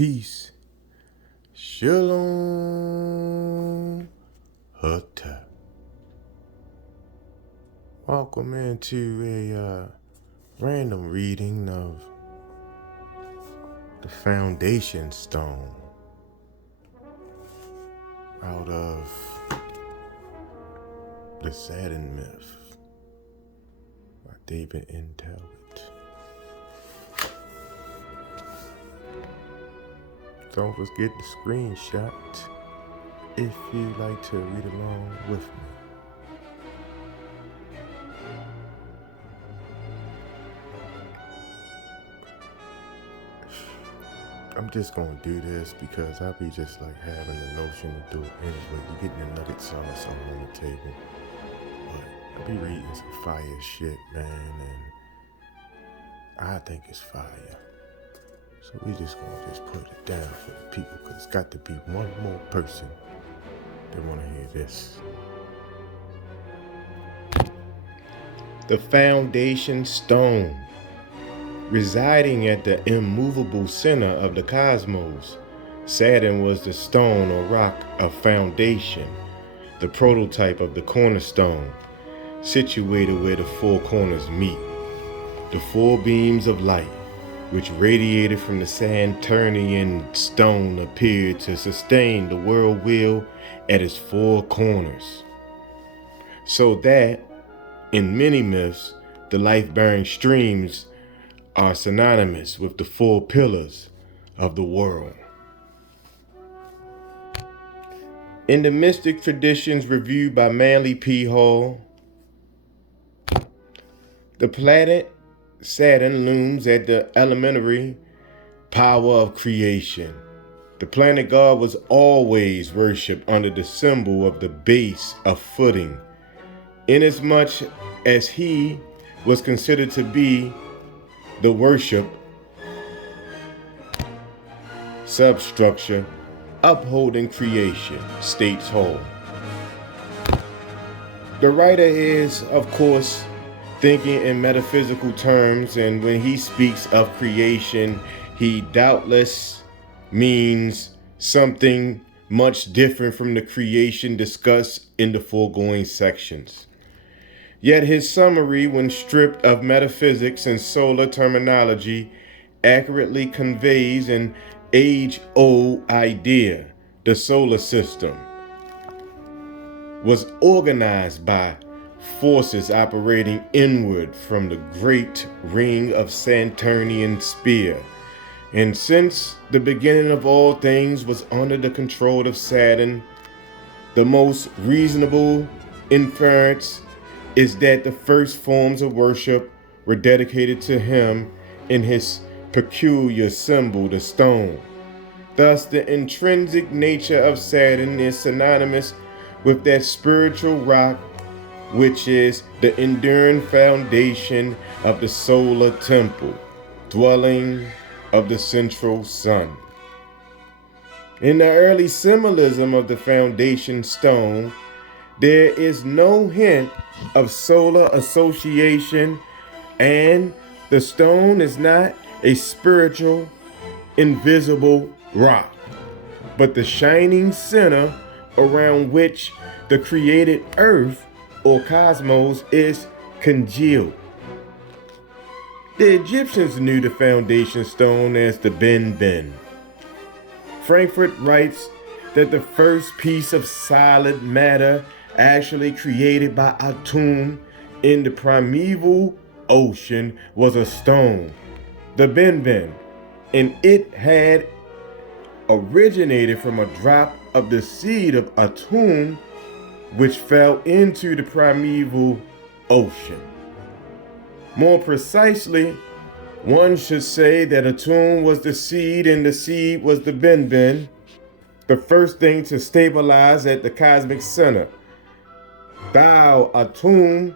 peace. Shalom. Hutta. Welcome into a random reading of the foundation stone out of the Saturn myth by David N. Talbot. Don't forget the screenshot if you'd like to read along with me. I'm just gonna do this because I be just like having the notion to do it anyway. You're getting the nugget sauce all on the table. But I be reading some fire shit, man, and I think it's fire. So we just gonna put it down for the people, because it's got to be one more person that wanna hear this. The foundation stone. Residing at the immovable center of the cosmos, Saturn was the stone or rock of foundation, the prototype of the cornerstone, situated where the four corners meet. The four beams of light, which radiated from the Saturnian stone, appeared to sustain the world wheel at its four corners. So that, in many myths, the life-bearing streams are synonymous with the four pillars of the world. In the mystic traditions reviewed by Manly P. Hall, the planet Saturn looms at the elementary power of creation. The planet god was always worshipped under the symbol of the base of footing, inasmuch as he was considered to be the worship substructure upholding creation, states Hall. The writer is, of course, thinking in metaphysical terms, and when he speaks of creation, he doubtless means something much different from the creation discussed in the foregoing sections. Yet his summary, when stripped of metaphysics and solar terminology, accurately conveys an age-old idea. The solar system was organized by forces operating inward from the great ring of Saturnian spear. And since the beginning of all things was under the control of Saturn, the most reasonable inference is that the first forms of worship were dedicated to him in his peculiar symbol, the stone. Thus, the intrinsic nature of Saturn is synonymous with that spiritual rock which is the enduring foundation of the solar temple, dwelling of the central sun. In the early symbolism of the foundation stone, there is no hint of solar association, and the stone is not a spiritual, invisible rock, but the shining center around which the created earth or cosmos is congealed. The Egyptians knew the foundation stone as the Ben. Frankfurt writes that the first piece of solid matter actually created by SATURN in the primeval ocean was a stone, the Ben, and it had originated from a drop of the seed of SATURN which fell into the primeval ocean. More precisely, one should say that SATURN was the seed and the seed was the Ben, the first thing to stabilize at the cosmic center. Thou, SATURN,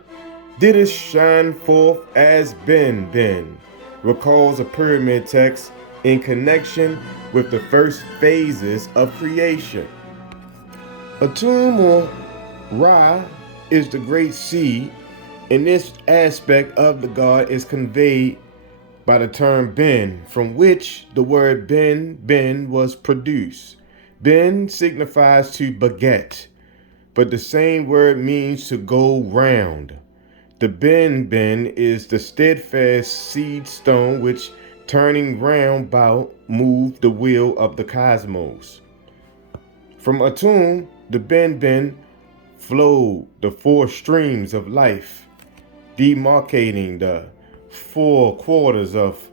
didst shine forth as Ben, recalls a pyramid text in connection with the first phases of creation. SATURN, or Ra, is the great seed, and this aspect of the god is conveyed by the term ben, from which the word ben was produced. Ben signifies to beget, but the same word means to go round. The ben is the steadfast seed stone which, turning round about, moved the wheel of the cosmos. From Atum, the ben flowed the four streams of life, demarcating the four quarters of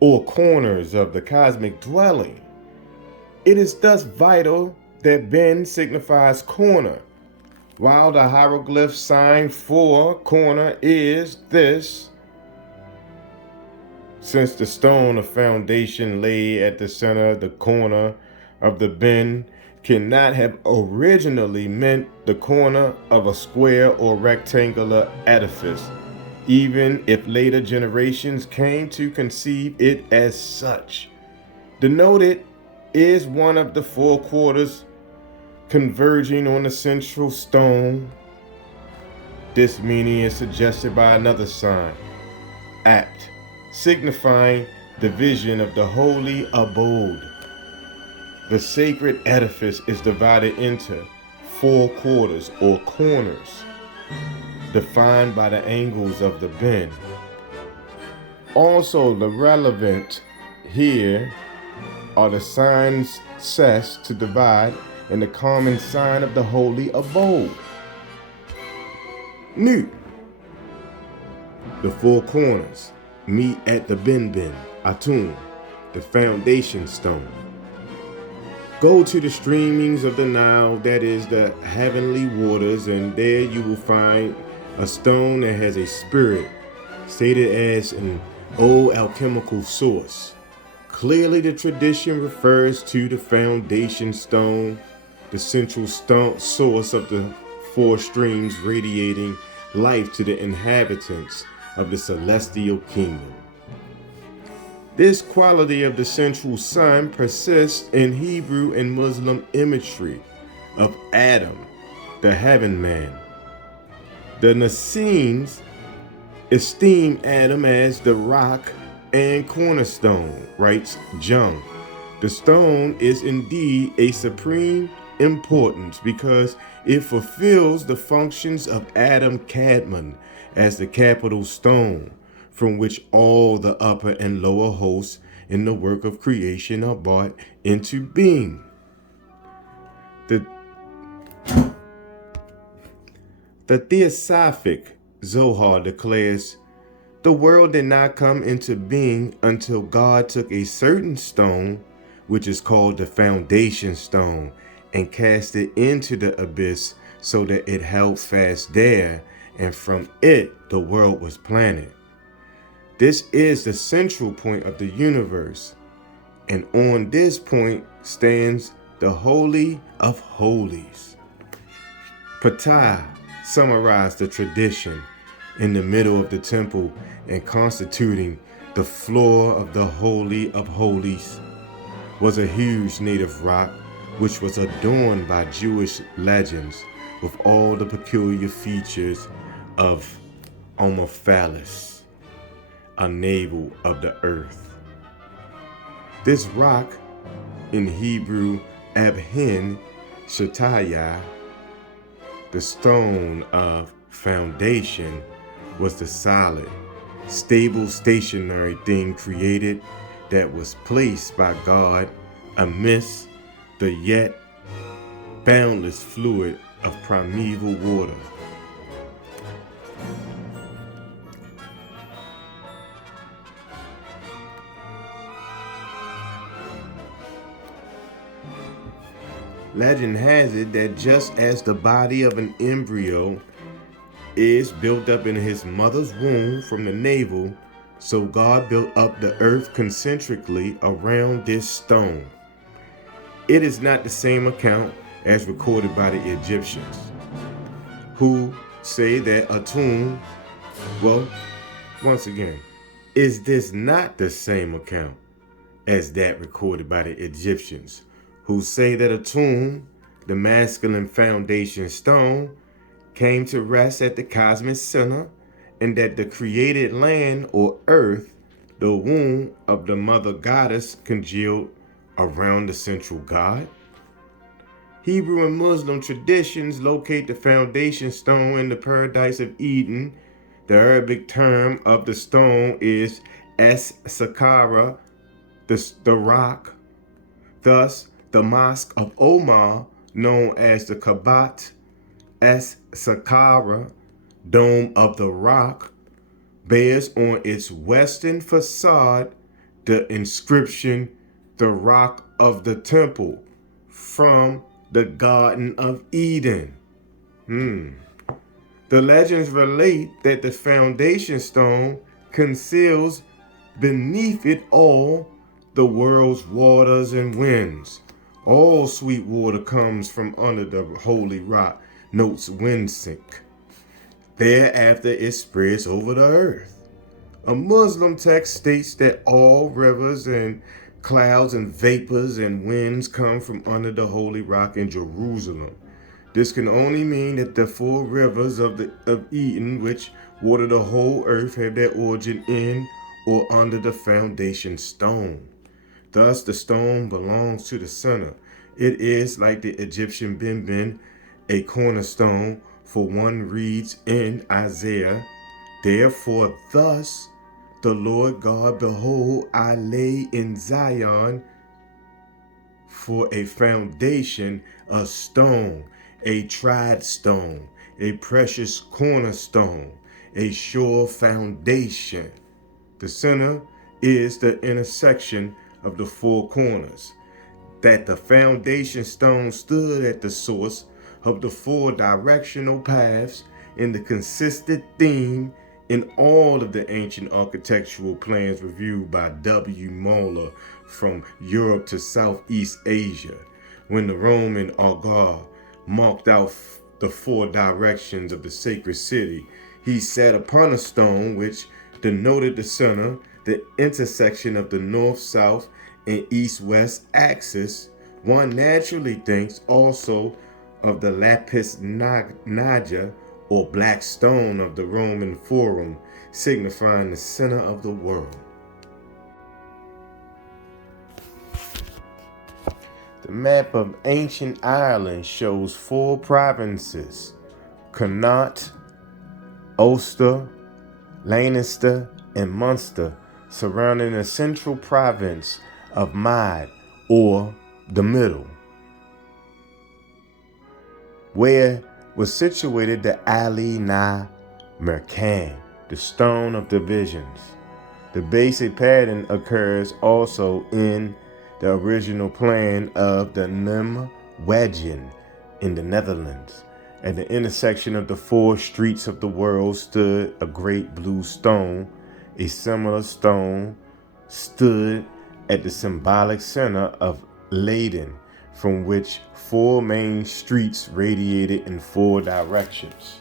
or corners of the cosmic dwelling. It is thus vital that ben signifies corner, while the hieroglyph sign for corner is this. Since the stone of foundation lay at the center, the corner of the ben cannot have originally meant the corner of a square or rectangular edifice, even if later generations came to conceive it as such. Denoted is one of the four quarters converging on the central stone. This meaning is suggested by another sign, apt, signifying the vision of the holy abode. The sacred edifice is divided into four quarters or corners, defined by the angles of the ben. Also, the relevant here are the signs ses to divide and the common sign of the holy abode. Nu, the four corners meet at the ben, Atum, the foundation stone. Go to the streamings of the Nile, that is the heavenly waters, and there you will find a stone that has a spirit, stated as an old alchemical source. Clearly, the tradition refers to the foundation stone, the central source of the four streams radiating life to the inhabitants of the celestial kingdom. This quality of the central sun persists in Hebrew and Muslim imagery of Adam, the heaven man. The Nassems esteem Adam as the rock and cornerstone, writes Jung. The stone is indeed a supreme importance because it fulfills the functions of Adam Kadmon as the capital stone, from which all the upper and lower hosts in the work of creation are brought into being. The Theosophic Zohar declares, the world did not come into being until God took a certain stone, which is called the foundation stone, and cast it into the abyss so that it held fast there, and from it the world was planted. This is the central point of the universe, and on this point stands the Holy of Holies. Ptah summarized the tradition in the middle of the temple and constituting the floor of the Holy of Holies was a huge native rock which was adorned by Jewish legends with all the peculiar features of Omophalos, a navel of the earth. This rock, in Hebrew Abhin Shataya, the stone of foundation, was the solid, stable, stationary thing created that was placed by God amidst the yet boundless fluid of primeval water. Legend has it that just as the body of an embryo is built up in his mother's womb from the navel, so God built up the earth concentrically around this stone. It is not the same account as recorded by the Egyptians, who say that Atum, well, once again, is this not the same account as that recorded by the Egyptians, who say that Atum, the masculine foundation stone, came to rest at the cosmic center, and that the created land or earth the womb of the mother goddess congealed around the central god. Hebrew and Muslim traditions locate the foundation stone in the paradise of Eden. The Arabic term of the stone is Es-Sakara, the rock. Thus, the Mosque of Omar, known as the Kabat Es-Sakara, Dome of the Rock, bears on its western facade the inscription, the Rock of the Temple, from the Garden of Eden. The legends relate that the foundation stone conceals beneath it all the world's waters and winds. All sweet water comes from under the holy rock, notes Windsink. Thereafter it spreads over the earth. A Muslim text states that all rivers and clouds and vapors and winds come from under the holy rock in Jerusalem. This can only mean that the 4 rivers of Eden, which water the whole earth, have their origin in or under the foundation stone. Thus, the stone belongs to the center. It is, like the Egyptian Benben, a cornerstone, for one reads in Isaiah, "Therefore thus the Lord God, behold, I lay in Zion for a foundation, a stone, a tried stone, a precious cornerstone, a sure foundation." The center is the intersection of the 4 corners. That the foundation stone stood at the source of the 4 directional paths in the consistent theme in all of the ancient architectural plans reviewed by W. Moeller from Europe to Southeast Asia. When the Roman Argar marked out the 4 directions of the sacred city, he sat upon a stone which denoted the center, the intersection of the north-south and east-west axis. One naturally thinks also of the lapis niger, or black stone of the Roman Forum, signifying the center of the world. The map of ancient Ireland shows 4 provinces: Connaught, Ulster, Leinster, and Munster, surrounding the central province of Meath, or the middle, where was situated the Ali Na Mercan, the stone of divisions. The basic pattern occurs also in the original plan of the Nijmegen in the Netherlands. At the intersection of the 4 streets of the world stood a great blue stone. A similar stone stood at the symbolic center of Leyden, from which 4 main streets radiated in 4 directions.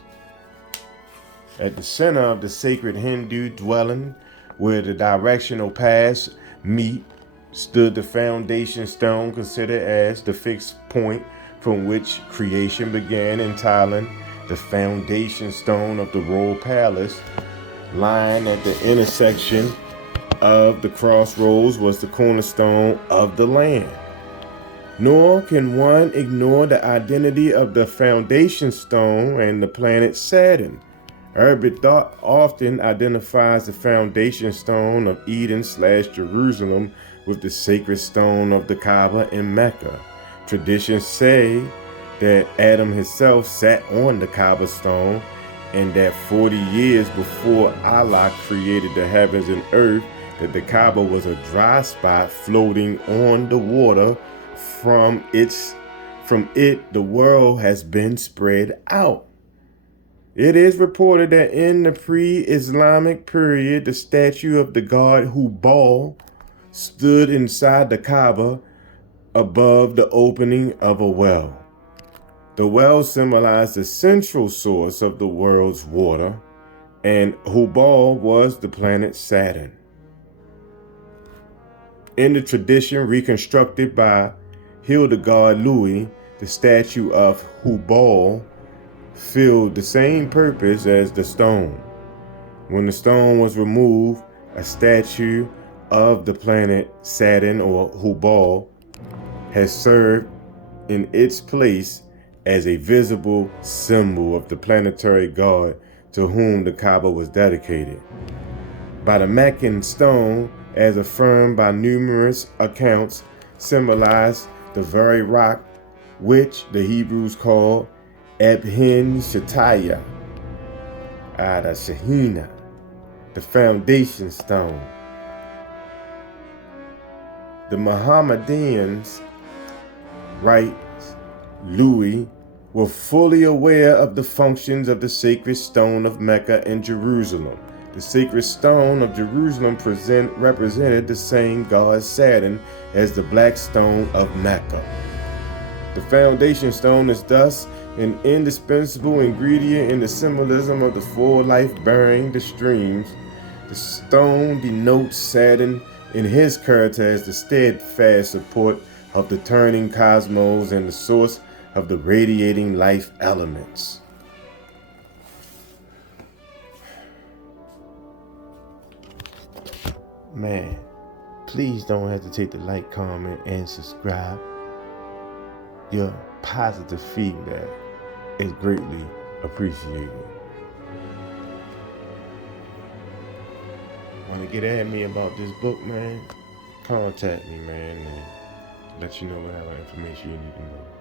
At the center of the sacred Hindu dwelling, where the directional paths meet, stood the foundation stone, considered as the fixed point from which creation began in Thailand. The foundation stone of the royal palace, lying at the intersection of the crossroads, was the cornerstone of the land. Nor can one ignore the identity of the foundation stone and the planet Saturn. Arabic thought often identifies the foundation stone of Eden/Jerusalem with the sacred stone of the Kaaba in Mecca. Traditions say that Adam himself sat on the Kaaba stone, and that 40 years before Allah created the heavens and earth, that the Kaaba was a dry spot floating on the water. From it, the world has been spread out. It is reported that in the pre-Islamic period, the statue of the god Hubal stood inside the Kaaba above the opening of a well. The well symbolized the central source of the world's water, and Hubal was the planet Saturn. In the tradition reconstructed by Hildegard Louis, the statue of Hubal filled the same purpose as the stone. When the stone was removed, A statue of the planet Saturn, or Hubal, has served in its place as a visible symbol of the planetary god to whom the Kaaba was dedicated. By the Meccan stone, as affirmed by numerous accounts, symbolized the very rock which the Hebrews called Ebhin Shataya, the Shahina, the foundation stone. The Mohammedans, writes Louis, were fully aware of the functions of the sacred stone of Mecca and Jerusalem. The sacred stone of Jerusalem represented the same god Saturn as the black stone of Mecca. The foundation stone is thus an indispensable ingredient in the symbolism of the four life-bearing the streams. The stone denotes Saturn in his character as the steadfast support of the turning cosmos and the source of the radiating life elements. Man, please don't hesitate to like, comment, and subscribe. Your positive feedback is greatly appreciated. Want to get at me about this book, man? Contact me, man, and let you know whatever information you need to know.